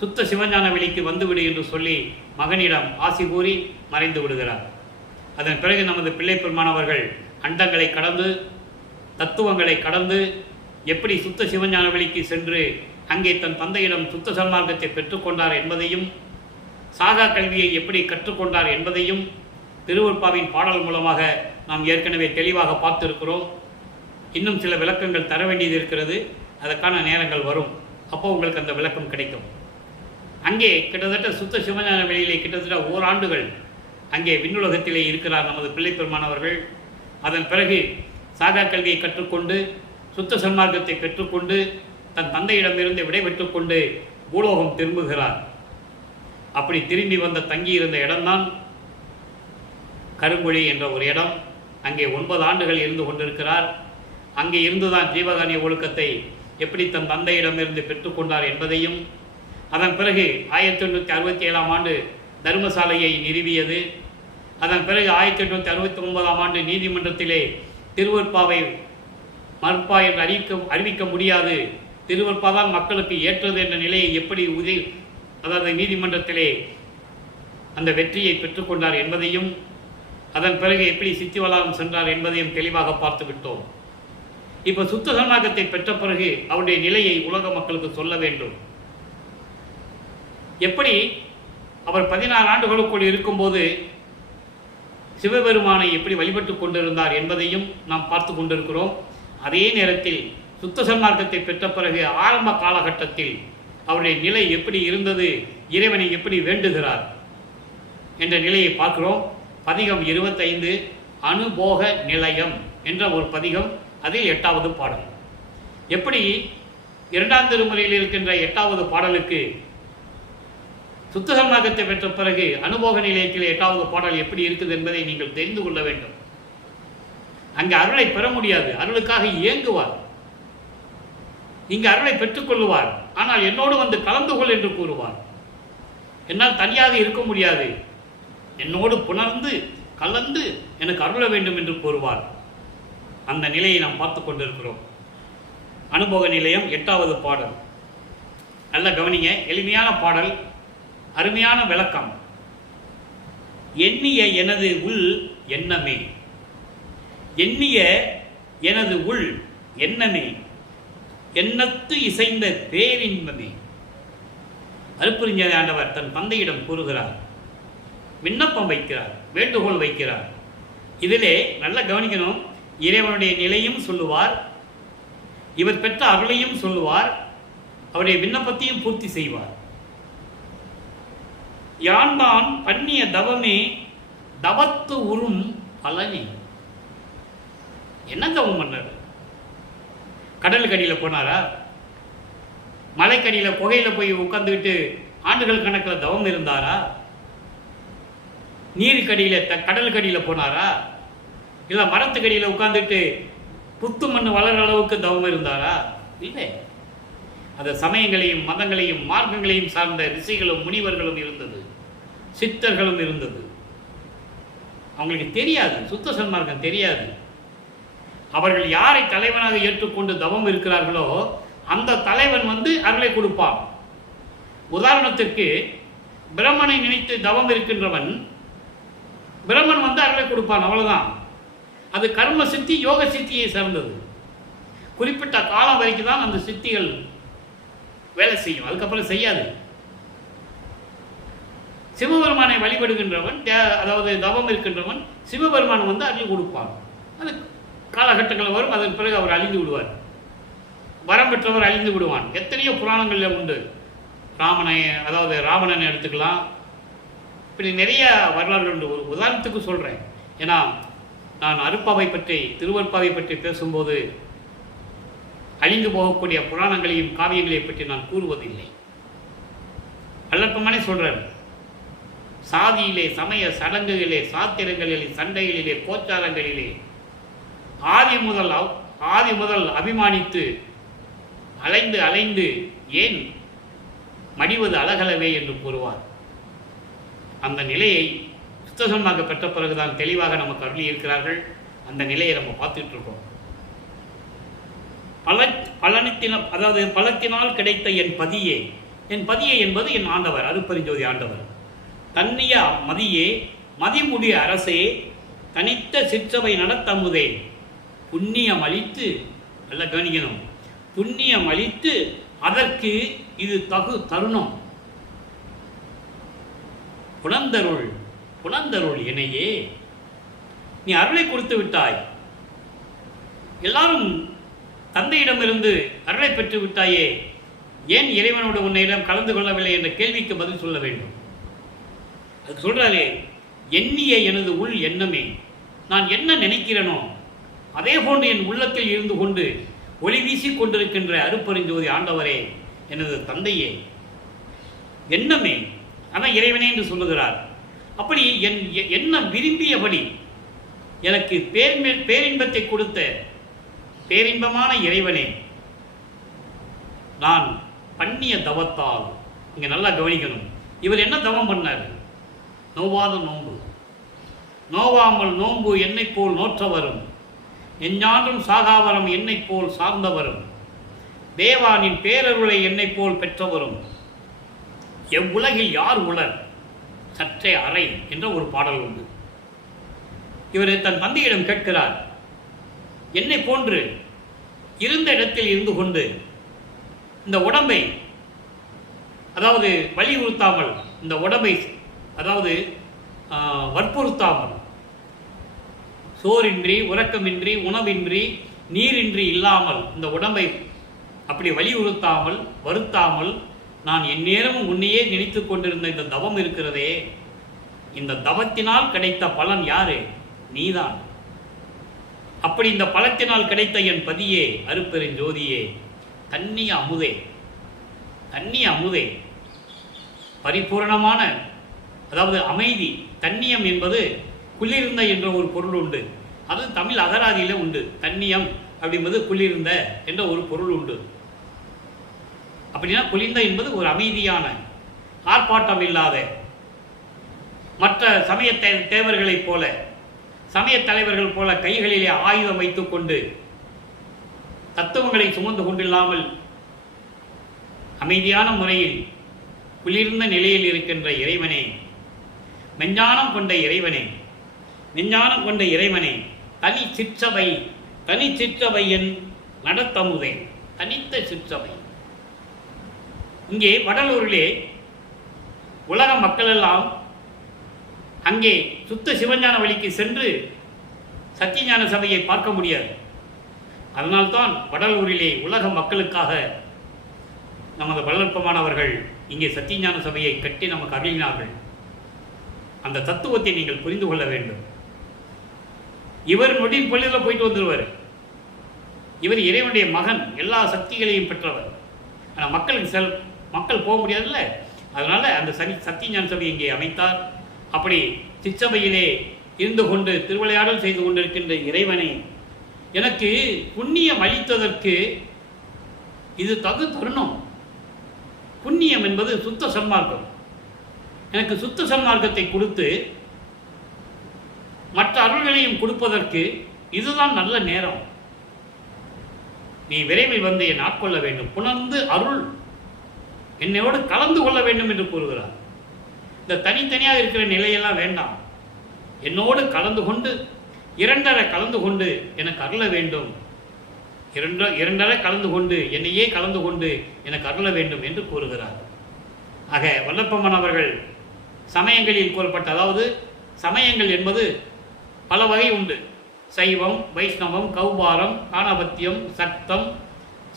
சுத்த சிவஞான வெளிக்கு வந்துவிடு என்று சொல்லி மகனிடம் ஆசி கூறி மறைந்து விடுகிறார். அதன் பிறகு நமது பிள்ளைப்பெருமான் அவர்கள் அண்டங்களை கடந்து, தத்துவங்களை கடந்து எப்படி சுத்த சிவஞான வெளிக்கு சென்று அங்கே தன் தந்தையிடம் சுத்த சன்மார்க்கத்தை பெற்றுக்கொண்டார் என்பதையும், சாகா கல்வியை எப்படி கற்றுக்கொண்டார் என்பதையும் திருவருட்பாவின் பாடல் மூலமாக நாம் ஏற்கனவே தெளிவாக பார்த்திருக்கிறோம். இன்னும் சில விளக்கங்கள் தர வேண்டியது இருக்கிறது. அதற்கான நேரங்கள் வரும். அப்போ உங்களுக்கு அந்த விளக்கம் கிடைக்கும். அங்கே கிட்டத்தட்ட சுத்த சிவஞான வெளியிலே கிட்டத்தட்ட ஓராண்டுகள் அங்கே விண்ணுலகத்திலே இருக்கிறார் நமது பிள்ளை பெருமானவர்கள். அதன் பிறகு சாகா கல்வியை கற்றுக்கொண்டு சுத்த சன்மார்க்கத்தை பெற்றுக்கொண்டு தன் தந்தையிடமிருந்து விடைபெற்றுக்கொண்டு பூலோகம் திரும்புகிறார். அப்படி திரும்பி வந்த தங்கியிருந்த இடம்தான் கருங்குழி என்ற ஒரு இடம். அங்கே 9 ஆண்டுகள் இருந்து கொண்டிருக்கிறார். அங்கே இருந்துதான் ஜீவகாரிய ஒழுக்கத்தை எப்படி தன் தந்தையிடமிருந்து பெற்றுக்கொண்டார் என்பதையும், அதன் பிறகு 1867ஆம் ஆண்டு தர்மசாலையை நிறுவியது. அதன் பிறகு 1869ஆம் ஆண்டு நீதிமன்றத்திலே திருவருட்பாவை மறுப்பா என்று அறிவிக்க முடியாது, திருவருட்பா தான் மக்களுக்கு ஏற்றது என்ற நிலையை எப்படி அதாவது நீதிமன்றத்திலே அந்த வெற்றியை பெற்றுக்கொண்டார் என்பதையும், அதன் பிறகு எப்படி சித்திவலாரம் சென்றார் என்பதையும் தெளிவாக பார்த்து விட்டோம். இப்போ சுத்த சன்மார்க்கத்தை பெற்ற பிறகு அவருடைய நிலையை உலக மக்களுக்கு சொல்ல வேண்டும். எப்படி அவர் 16 ஆண்டுகளுக்குள் இருக்கும்போது சிவபெருமானை எப்படி வழிபட்டு கொண்டிருந்தார் என்பதையும் நாம் பார்த்து கொண்டிருக்கிறோம். அதே நேரத்தில் சுத்த சன்மார்க்கத்தை பெற்ற பிறகு ஆரம்ப காலகட்டத்தில் அவருடைய நிலை எப்படி இருந்தது, இறைவனை எப்படி வேண்டுகிறார் என்ற நிலையை பார்க்கிறோம். பதிகம் 25 அனுபோக நிலையம் என்ற ஒரு பதிகம், அதில் 8வது பாடல். எப்படி 2ஆம் திருமுறையில் இருக்கின்ற 8வது பாடலுக்கு சுத்த சன்மார்க்கத்தை பெற்ற பிறகு அனுபோக நிலையத்தில் 8வது பாடல் எப்படி இருக்குது என்பதை நீங்கள் தெரிந்து கொள்ள வேண்டும். அங்கே அருளை பெற முடியாது, அருளுக்காக இயங்குவார். இங்கு அருளை பெற்றுக்கொள்ளுவார். ஆனால் என்னோடு வந்து கலந்து கொள் என்று கூறுவார். என்னால் தனியாக இருக்க முடியாது, என்னோடு புணர்ந்து கலந்து எனக்கு அருள வேண்டும் என்று கூறுவார். அந்த நிலையை நாம் பார்த்து கொண்டிருக்கிறோம். அனுபோக நிலையம் 8வது பாடல். நல்ல கவனிங்க, எளிமையான பாடல், அருமையான விளக்கம். எண்ணிய எனது உள் எண்ணமே, எண்ணிய எனது உள் எண்ணமே, எண்ணத்து இசைந்த பேரின்பமே. அருட்பெருஞ்சோதி ஆண்டவர் தன் தந்தையிடம் கூறுகிறார், விண்ணப்பம் வைக்கிறார், வேண்டுகோள் வைக்கிறார். இதிலே நல்ல கவனிக்கணும், இறைவனுடைய நிலையும் சொல்லுவார், இவர் பெற்ற அருளையும் சொல்லுவார், அவருடைய விண்ணப்பத்தையும் பூர்த்தி செய்வார். யான்தான் பண்ணிய தவமே தவத்து உறும் பலனே. என்ன தவம் பண்ணார்? கடலுக்கடியில் போனாரா? மலைக்கடியில் புகையில் போய் உட்காந்துக்கிட்டு ஆண்டுகள் கணக்கில் தவம் இருந்தாரா? நீருக்கடியில் கடலுக்கடியில் போனாரா? இல்லை மரத்துக்கடியில் உட்காந்துட்டு புத்து மண் வளர அளவுக்கு தவம் இருந்தாரா? இல்லை. அந்த சமயங்களையும் மதங்களையும் மார்க்கங்களையும் சார்ந்த ரிஷிகளும் முனிவர்களும் இருந்தது, சித்தர்களும் இருந்தது. அவங்களுக்கு தெரியாது, சுத்த சன்மார்க்கம் தெரியாது. அவர்கள் யாரை தலைவனாக ஏற்றுக்கொண்டு தவம் இருக்கிறார்களோ அந்த தலைவன் வந்து அருளை கொடுப்பான். உதாரணத்திற்கு பிரம்மனை நினைத்து தவம் இருக்கின்றவன் பிரம்மன் வந்து அருளை கொடுப்பான், அவ்வளவுதான். அது கர்ம சித்தி யோக சித்தியை சார்ந்தது. குறிப்பிட்ட காலம் வரைக்கும் தான் அந்த சித்திகள் வேலை செய்யும், அதுக்கப்புறம் செய்யாது. சிவபெருமானை வழிபடுகின்றவன், அதாவது தவம் இருக்கின்றவன், சிவபெருமான் வந்து அருள் கொடுப்பான். அது காலகட்டங்கள் வரும், அதன் பிறகு அவர் அழிந்து விடுவார். வரம் பெற்றவர் அழிந்து விடுவான். எத்தனையோ புராணங்களில் உண்டு. அதாவது ராவணனை எடுத்துக்கலாம், இப்படி நிறைய வரலாறுகள் உண்டு. ஒரு உதாரணத்துக்கு சொல்கிறேன், ஏன்னா நான் அருட்பாவை பற்றி திருவருட்பாவை பற்றி பேசும்போது அழிந்து போகக்கூடிய புராணங்களையும் காவியங்களையும் பற்றி நான் கூறுவதில்லை. அல்லப்பமானே சொல்கிறேன். சாதியிலே, சமய சடங்குகளிலே, சாத்திரங்களிலே, சண்டைகளிலே, கோச்சாரங்களிலே ஆதி முதல் அபிமானித்து அலைந்து அலைந்து ஏன் மடிவது அழகலவே என்று கூறுவார். அந்த நிலையை சுத்தசமாக பெற்ற பிறகுதான் தெளிவாக நமக்கு அருளி இருக்கிறார்கள். அந்த நிலையை நம்ம பார்த்துட்டு இருக்கோம். அதாவது பலத்தினால் கிடைத்த என் பதியே, என் பதியே என்பது என் ஆண்டவர், அருட்பெருஞ்சோதி ஆண்டவர். தன்னிய மதியே, மதிமுடிய அரசே, தனித்த சிற்றவை நடத்தமுதே, புண்ணியம் அளித்து, நல்ல கவனிக்கணும், புண்ணியம் அளித்து அதற்கு இது தகு தருணம். புனந்தருள் புனந்தருள் என்னையே, நீ அருளை கொடுத்து விட்டாய், எல்லாரும் தந்தையிடமிருந்து அருளை பெற்று விட்டாயே, ஏன் இறைவனோடு உன்னிடம் கலந்து கொள்ளவில்லை என்ற கேள்விக்கு பதில் சொல்ல வேண்டும். அது சொல்றாரே, எண்ணிய எனது உள் எண்ணமே, நான் என்ன நினைக்கிறேனோ அதே போன்று என் உள்ளத்தில் இருந்து கொண்டு ஒளி வீசி கொண்டிருக்கின்ற அருப்பெருஞ்சோதி ஆண்டவரே, எனது தந்தையே, எண்ணமே, அதான் இறைவனே என்று சொல்லுகிறார். அப்படி என் எண்ணம் விரும்பியபடி எனக்கு பேரின்பத்தை கொடுத்த பேரின்பமான இறைவனே, நான் பண்ணிய தவத்தால், இங்கே நல்லா கவனிக்கணும், இவர் என்ன தவம் பண்ணார்? நோவாத நோன்பு, நோவாமல் நோன்பு என்னை போல் நோற்றவரும், எஞ்ஞான்றும் சாகாவரம் என்னை போல் சார்ந்தவரும், தேவானின் பேரருளை என்னை போல் பெற்றவரும், எவ்வுலகில் யார் உலர் சற்றே அறை என்ற ஒரு பாடல் உண்டு. இவர் தன் தந்தையிடம் கேட்கிறார், என்னை போன்று இருந்த இடத்தில் இருந்து கொண்டு இந்த உடம்பை, அதாவது வலியுறுத்தாமல், இந்த உடம்பை அதாவது வற்புறுத்தாமல், சோறின்றி உறக்கமின்றி உணவின்றி நீரின்றி இல்லாமல் இந்த உடம்பை அப்படி வலியுறுத்தாமல் வருத்தாமல் நான் எந்நேரமும் உன்னையே நினைத்து கொண்டிருந்த இந்த தவம் இருக்கிறதே, இந்த தவத்தினால் கிடைத்த பலன் யாரு? நீதான். அப்படி இந்த பலத்தினால் கிடைத்த என் பதியே, அருப்பெருஞ்சோதியே, தண்ணிய அமுதே, தண்ணிய அமுதே, பரிபூரணமான, அதாவது அமைதி. தண்ணியம் என்பது குளிர்ந்த என்ற ஒரு பொருள் உண்டு, அது தமிழ் அகராதியில் உண்டு. தண்ணியம் அப்படின்பது குளிர்ந்த என்ற ஒரு பொருள் உண்டு. அப்படின்னா குளிர்ந்த என்பது ஒரு அமைதியான, ஆர்ப்பாட்டம் இல்லாத, மற்ற சமய தேவர்களைப் போல, சமய தலைவர்கள் போல கைகளிலே ஆயுதம் வைத்துக்கொண்டு தத்துவங்களை சுமந்து கொண்டில்லாமல் அமைதியான முறையில் குளிர்ந்த நிலையில் இருக்கின்ற இறைவனே, மெஞ்ஞானம் கொண்ட இறைவனே, மெஞ்ஞானம் கொண்ட இறைவனே, தனி சிற்றவை, தனி சிற்றவை என் நடத்தமுதே, தனித்த சிற்றவை. இங்கே வடலூரிலே உலக மக்கள் எல்லாம் அங்கே சுத்த சிவஞான வழிக்கு சென்று சத்தியஞான சபையை பார்க்க முடியாது. அதனால்தான் வடலூரிலே உலக மக்களுக்காக நமது வல்லற்பமானவர்கள் இங்கே சத்தியஞான சபையை கட்டி நமக்கு அருளினார்கள். அந்த தத்துவத்தை நீங்கள் புரிந்து கொள்ள வேண்டும். இவர் நொடியின் பள்ளியில் போயிட்டு வந்துடுவார். இவர் இறைவனுடைய மகன், எல்லா சக்திகளையும் பெற்றவர். ஆனால் மக்கள் போக முடியாதுல்ல, அதனால அந்த சத்தியஞான சபை இங்கே அமைத்தார். அப்படி சிற்றபையிலே இருந்து கொண்டு திருவிளையாடல் செய்து கொண்டிருக்கின்ற இறைவனை, எனக்கு புண்ணியம் அளித்ததற்கு இது தருணம். புண்ணியம் என்பது சுத்த சன்மார்க்கம். எனக்கு சுத்த சன்மார்க்கத்தை கொடுத்து மற்ற அருள்களையும் கொடுப்பதற்கு இதுதான் நல்ல நேரம். நீ விரைவில் வந்து என் ஆட்கொள்ள வேண்டும், புணர்ந்து அருள் என்னோடு கலந்து கொள்ள வேண்டும் என்று கூறுகிறார். இந்த தனித்தனியாக இருக்கிற நிலையெல்லாம் வேண்டாம், என்னோடு கலந்து கொண்டு இரண்டரை கலந்து கொண்டு எனக்கு அருள வேண்டும், இரண்டரை கலந்து கொண்டு என்னையே கலந்து கொண்டு எனக்கு அருள வேண்டும் என்று கூறுகிறார். ஆக வல்லப்பம்மன் அவர்கள் சமயங்களில் கூறப்பட்ட, அதாவது சமயங்கள் என்பது பல வகை உண்டு. சைவம், வைஷ்ணவம், கௌபாரம், காணபத்தியம், சக்தம்,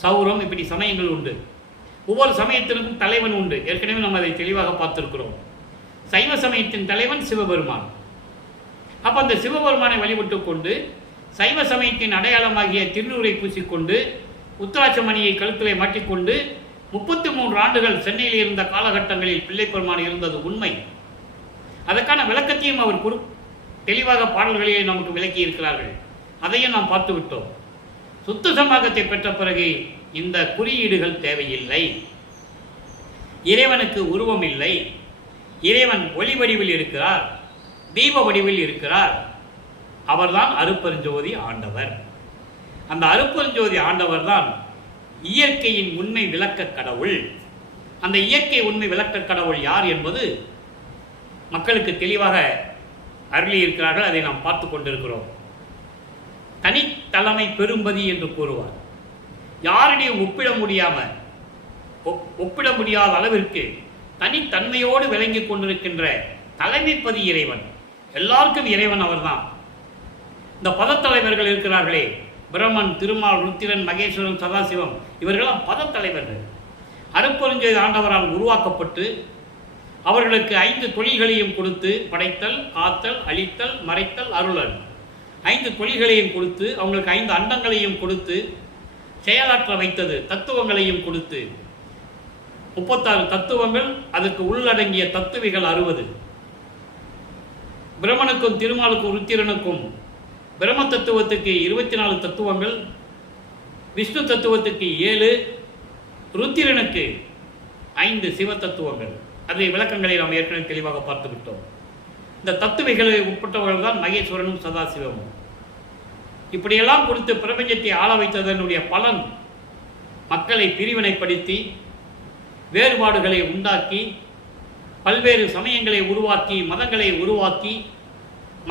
சௌரம், இப்படி சமயங்கள் உண்டு. ஒவ்வொரு சமயத்திற்கும் தலைவன் உண்டு. ஏற்கனவே நம்ம அதை தெளிவாக பார்த்திருக்கிறோம். சைவ சமயத்தின் தலைவன் சிவபெருமான். அப்போ அந்த சிவபெருமானை வழிபட்டு கொண்டு சைவ சமயத்தின் அடையாளமாகிய திருநூரை பூசிக்கொண்டு உத்தராட்சமணியை கழுத்திலே மாட்டிக்கொண்டு 33 ஆண்டுகள் சென்னையில் இருந்த காலகட்டங்களில் பிள்ளைப்பெருமான் இருந்தது உண்மை. அதற்கான விளக்கத்தையும் அவர் தெளிவாக பாடல்களிலே நமக்கு விளக்கி இருக்கிறார்கள். அதையும் நாம் பார்த்து விட்டோம். சுத்த சமாகத்தை பெற்ற பிறகு இந்த குறியீடுகள் தேவையில்லை. இறைவனுக்கு உருவம் இல்லை. இறைவன் ஒளி வடிவில் இருக்கிறார், தீப வடிவில் இருக்கிறார். அவர்தான் அருப்பெருஞ்சோதி ஆண்டவர். அந்த அருப்பெருஞ்சோதி ஆண்டவர் தான் இயற்கையின் உண்மை விளக்க கடவுள். அந்த இயற்கை உண்மை விளக்க கடவுள் யார் என்பது மக்களுக்கு தெளிவாக அருளி இருக்கிறார்கள். அதை நாம் பார்த்து கொண்டிருக்கிறோம். தனித்தலைமை பெரும்பதி என்று கூறுவார். யாரிடையும் ஒப்பிட முடியாத அளவிற்கு தனித்தன்மையோடு விளங்கி கொண்டிருக்கின்ற தலைமைப்பதி இறைவன், எல்லாருக்கும் இறைவன் அவர்தான். இந்த பதத்தலைவர்கள் இருக்கிறார்களே, பிரம்மன், திருமால், ருத்திரன், மகேஸ்வரன், சதாசிவம், இவர்களெல்லாம் பதத்தலைவர்கள். அருட்பெருஞ்சோதி ஆண்டவரால் உருவாக்கப்பட்டு அவர்களுக்கு 5 தொழில்களையும் கொடுத்து, படைத்தல், காத்தல், அழித்தல், மறைத்தல், அருளல், 5 தொழில்களையும் கொடுத்து, அவங்களுக்கு 5 அண்டங்களையும் கொடுத்து செயலாற்ற வைத்தது. தத்துவங்களையும் கொடுத்து 36 தத்துவங்கள், அதுக்கு உள்ளடங்கிய தத்துவிகள் 60. பிரம்மனுக்கும் திருமாலுக்கும் ருத்திரனுக்கும் பிரம்ம தத்துவத்துக்கு 24 தத்துவங்கள், விஷ்ணு தத்துவத்துக்கு 7, ருத்திரனுக்கு 5 சிவ தத்துவங்கள். அதை விளக்கங்களை நாம் ஏற்கனவே தெளிவாக பார்த்து விட்டோம். இந்த தத்துவிகளை உட்பட்டவர்கள் தான் மகேஸ்வரனும் சதாசிவமும். இப்படியெல்லாம் கொடுத்து பிரபஞ்சத்தை ஆள வைத்ததனுடைய பலன் மக்களை பிரிவினைப்படுத்தி, வேறுபாடுகளை உண்டாக்கி, பல்வேறு சமயங்களை உருவாக்கி, மதங்களை உருவாக்கி,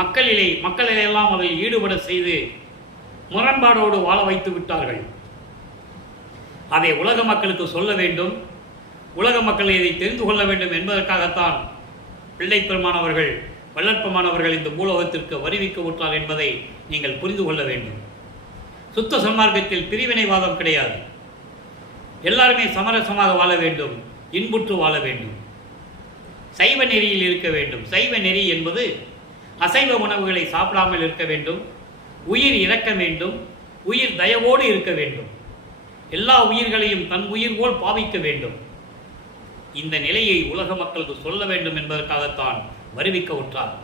மக்களிலெல்லாம் அதை ஈடுபட செய்து முரண்பாடோடு வாழ வைத்து விட்டார்கள். அதை உலக மக்களுக்கு சொல்ல வேண்டும், உலக மக்கள் இதை தெரிந்து கொள்ள வேண்டும் என்பதற்காகத்தான் பிள்ளை பெருமானவர்கள், வள்ளற்பெருமானவர்கள் இந்த பூலோகத்திற்கு வருவிக்க விட்டார் என்பதை நீங்கள் புரிந்து கொள்ள வேண்டும். சுத்த சன்மார்க்கத்தில் பிரிவினைவாதம் கிடையாது. எல்லாருமே சமரசமாக வாழ வேண்டும், இன்புற்று வாழ வேண்டும், சைவ நெறியில் இருக்க வேண்டும். சைவ நெறி என்பது அசைவ உணவுகளை சாப்பிடாமல் இருக்க வேண்டும், உயிர் இறக்க வேண்டும், உயிர் தயவோடு இருக்க வேண்டும், எல்லா உயிர்களையும் தன் உயிர் போல் பாவிக்க வேண்டும். இந்த நிலையை உலக மக்களுக்கு சொல்ல வேண்டும் என்பதற்காகத்தான் வருவிக்க உற்றார்.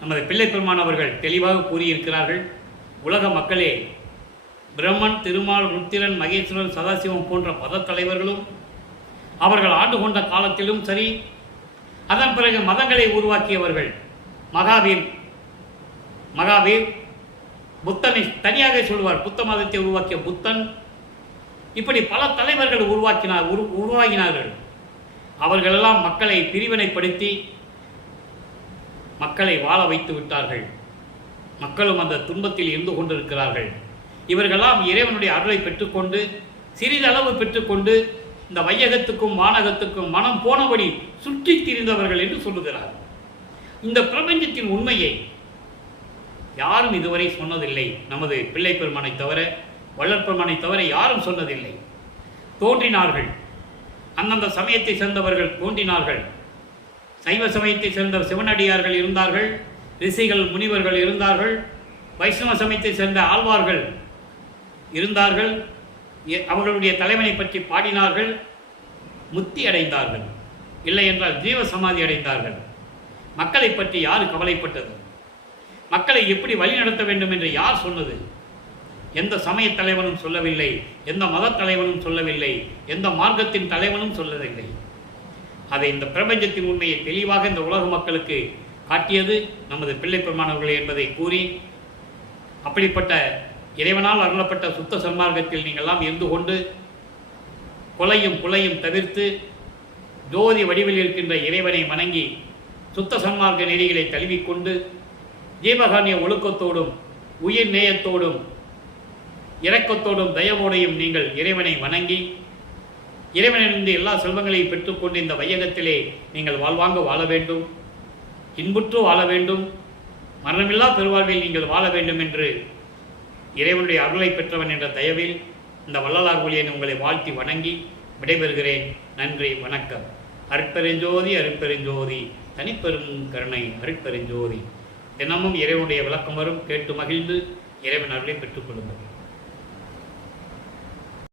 நமது பிள்ளை பெருமானவர்கள் தெளிவாக கூறியிருக்கிறார்கள். உலக மக்களே, பிரம்மன், திருமால், ருத்திரன், மகேஸ்வரன், சதாசிவம் போன்ற பதத்தலைவர்களும் அவர்கள் ஆண்டு கொண்ட காலத்திலும் சரி, அதன் பிறகு மதங்களை உருவாக்கியவர்கள், மகாவீர் புத்தனை தனியாக சொல்வார், புத்த மதத்தை உருவாக்கிய புத்தன், இப்படி பல தலைவர்கள் உருவாகினார்கள். அவர்களெல்லாம் மக்களை பிரிவினைப்படுத்தி மக்களை வாழ வைத்து விட்டார்கள். மக்களும் அந்த துன்பத்தில் இருந்து கொண்டிருக்கிறார்கள். இவர்களெல்லாம் இறைவனுடைய அருளை பெற்றுக்கொண்டு, சிறிதளவு பெற்றுக்கொண்டு, இந்த வையகத்துக்கும் வானகத்துக்கும் மனம் போனபடி சுற்றி திரிந்தவர்கள் என்று சொல்லுகிறார். இந்த பிரபஞ்சத்தின் உண்மையை யாரும் இதுவரை சொன்னதில்லை. நமது பிள்ளை பெருமானை தவிர, வள்ளற்பெருமானை தவிர யாரும் சொன்னதில்லை. தோன்றினார்கள், அந்தந்த சமயத்தை சேர்ந்தவர்கள் தோன்றினார்கள். சைவ சமயத்தை சேர்ந்த சிவனடியார்கள் இருந்தார்கள், ரிஷிகள், முனிவர்கள் இருந்தார்கள், வைஷ்ணவ சமயத்தை சேர்ந்த ஆழ்வார்கள் இருந்தார்கள். அவர்களுடைய தலைவனை பற்றி பாடினார்கள், முக்தி அடைந்தார்கள், இல்லை என்றால் ஜீவ சமாதி அடைந்தார்கள். மக்களை பற்றி யார் கவலைப்பட்டது? மக்களை எப்படி வழிநடத்த வேண்டும் என்று யார் சொன்னது? எந்த சமய தலைவனும் சொல்லவில்லை, எந்த மத தலைவனும் சொல்லவில்லை, எந்த மார்க்கத்தின் தலைவனும் சொல்லவில்லை. அதை இந்த பிரபஞ்சத்தின் உண்மையை தெளிவாக இந்த உலக மக்களுக்கு காட்டியது நமது பிள்ளை பெருமானவர்களே என்பதை கூறி, அப்படிப்பட்ட இறைவனால் அருளப்பட்ட சுத்த சன்மார்க்கத்தில் நீங்கள்லாம் இருந்து கொண்டு கொலையும் புலையும் தவிர்த்து ஜோதி வடிவில் இருக்கின்ற இறைவனை வணங்கி சுத்த சன்மார்க்க நெறிகளை தழுவிக்கொண்டு ஜீவகானிய ஒழுக்கத்தோடும் உயிர் நேயத்தோடும் இரக்கத்தோடும் தயவோடையும் நீங்கள் இறைவனை வணங்கி இறைவனிலிருந்து எல்லா செல்வங்களையும் பெற்றுக்கொண்டு இந்த வையகத்திலே நீங்கள் வாழ்வாங்க வாழ வேண்டும், இன்புற்று வாழ வேண்டும், மரணமில்லா பெருவாழ்வில் நீங்கள் வாழ வேண்டும் என்று இறைவனுடைய அருளை பெற்றவன் என்ற தயவில் இந்த வள்ளலார் ஊழியன் உங்களை வாழ்த்தி வணங்கி விடைபெறுகிறேன். நன்றி, வணக்கம். அருட்பெருஞ்சோதி, அருட்பெருஞ்சோதி, தனிப்பெரும் கருணை அருட்பெருஞ்சோதி. தினமும் இறைவனுடைய விளக்கம் வரும், கேட்டு மகிழ்ந்து இறைவன் அருளை பெற்றுக் கொள்ளுங்கள்.